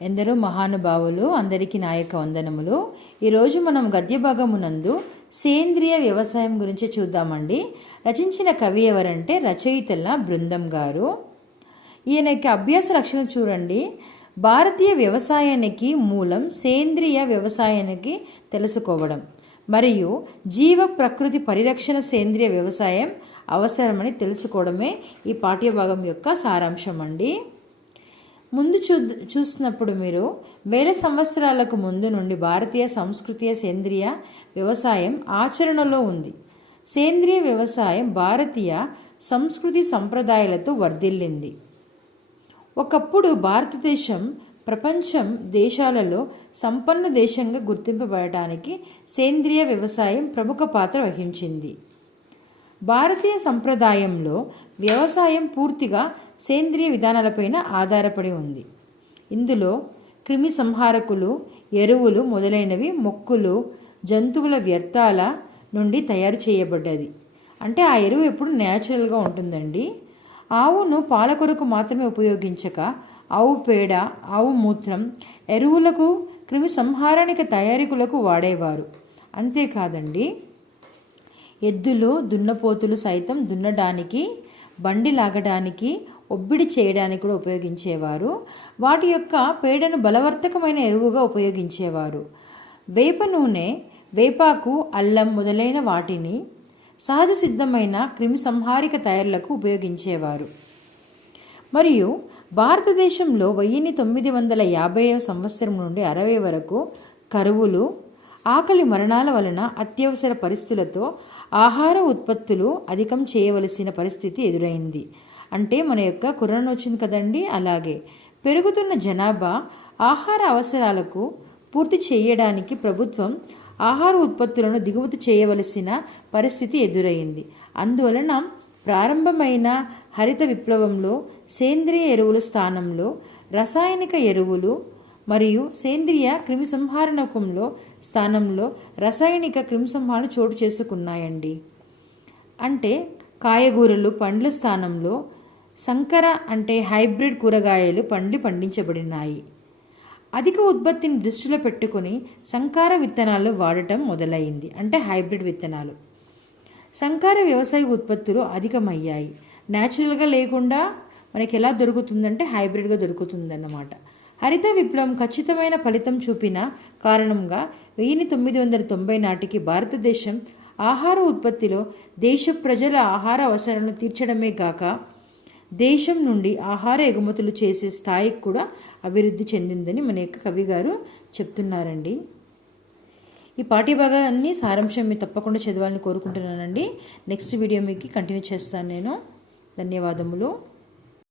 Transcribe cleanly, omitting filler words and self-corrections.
ఎందరో మహానుభావులు అందరికీ నాయక వందనములు. ఈరోజు మనం గద్య భాగమునందు సేంద్రియ వ్యవసాయం గురించి చూద్దామండి. రచించిన కవి ఎవరంటే రచయితల బృందం గారు. ఈయనకి అభ్యాస లక్షణం చూడండి. భారతీయ వ్యవసాయానికి మూలం సేంద్రియ వ్యవసాయానికి తెలుసుకోవడం మరియు జీవ ప్రకృతి పరిరక్షణ సేంద్రియ వ్యవసాయం అవసరమని తెలుసుకోవడమే ఈ పాఠ్యభాగం యొక్క సారాంశం అండి. ముందు చూసినప్పుడు మీరు వేల సంవత్సరాలకు ముందు నుండి భారతీయ సంస్కృతి సేంద్రియ వ్యవసాయం ఆచరణలో ఉంది. సేంద్రియ వ్యవసాయం భారతీయ సంస్కృతి సంప్రదాయాలతో వర్ధిల్లింది. ఒకప్పుడు భారతదేశం ప్రపంచం దేశాలలో సంపన్న దేశంగా గుర్తింపబడటానికి సేంద్రియ వ్యవసాయం ప్రముఖ పాత్ర వహించింది. భారతీయ సంప్రదాయంలో వ్యవసాయం పూర్తిగా సేంద్రియ విధానాలపైన ఆధారపడి ఉంది. ఇందులో క్రిమి సంహారకులు, ఎరువులు మొదలైనవి మొక్కలు, జంతువుల వ్యర్థాల నుండి తయారు చేయబడ్డది. అంటే ఆ ఎరువు ఎప్పుడు న్యాచురల్గా ఉంటుందండి. ఆవును పాల కొరకు మాత్రమే ఉపయోగించక ఆవు పేడ, ఆవు మూత్రం ఎరువులకు, క్రిమి సంహారానికి తయారీకులకు వాడేవారు. అంతేకాదండి, ఎద్దులు, దున్నపోతులు సైతం దున్నడానికి, బండి లాగడానికి, ఒబ్బిడి చేయడానికి కూడా ఉపయోగించేవారు. వాటి యొక్క పేడను బలవర్ధకమైన ఎరువుగా ఉపయోగించేవారు. వేప నూనె, వేపాకు, అల్లం మొదలైన వాటిని సహజ సిద్ధమైన క్రిమి సంహారిక తయారులకు ఉపయోగించేవారు. మరియు భారతదేశంలో 1950వ సంవత్సరం నుండి 60 వరకు కరువులు, ఆకలి మరణాల వలన అత్యవసర పరిస్థితులతో ఆహార ఉత్పత్తులు అధికం చేయవలసిన పరిస్థితి ఎదురైంది. అంటే మన యొక్క కరోనా వచ్చింది కదండి, అలాగే పెరుగుతున్న జనాభా ఆహార అవసరాలకు పూర్తి చేయడానికి ప్రభుత్వం ఆహార ఉత్పత్తులను దిగుమతి చేయవలసిన పరిస్థితి ఎదురైంది. అందువలన ప్రారంభమైన హరిత విప్లవంలో సేంద్రియ ఎరువుల స్థానంలో రసాయనిక ఎరువులు మరియు సేంద్రియ క్రిమిసంహారణకంలో స్థానంలో రసాయనిక క్రిమిసంహారణ చోటు చేసుకున్నాయండి. అంటే కాయగూరలు, పండ్ల స్థానంలో సంకర అంటే హైబ్రిడ్ కూరగాయలు పండించబడినాయి. అధిక ఉత్పత్తిని దృష్టిలో పెట్టుకుని సంకర విత్తనాలు వాడటం మొదలైంది. అంటే హైబ్రిడ్ విత్తనాలు. సంకర వ్యవసాయ ఉత్పత్తులు అధికమయ్యాయి. న్యాచురల్గా లేకుండా మనకి ఎలా దొరుకుతుందంటే హైబ్రిడ్గా దొరుకుతుందన్నమాట. హరిత విప్లవం ఖచ్చితమైన ఫలితం చూపిన కారణంగా 1990 నాటికి భారతదేశం ఆహార ఉత్పత్తిలో దేశ ప్రజల ఆహార అవసరాలను తీర్చడమే కాక దేశం నుండి ఆహార ఎగుమతులు చేసే స్థాయికి కూడా అభివృద్ధి చెందిందని మన యొక్క కవి గారు చెప్తున్నారండి. ఈ పాఠ్యభాగాన్ని సారాంశం మీరు తప్పకుండా చదవాలని కోరుకుంటున్నానండి. నెక్స్ట్ వీడియో మీకు కంటిన్యూ చేస్తాను నేను. ధన్యవాదములు.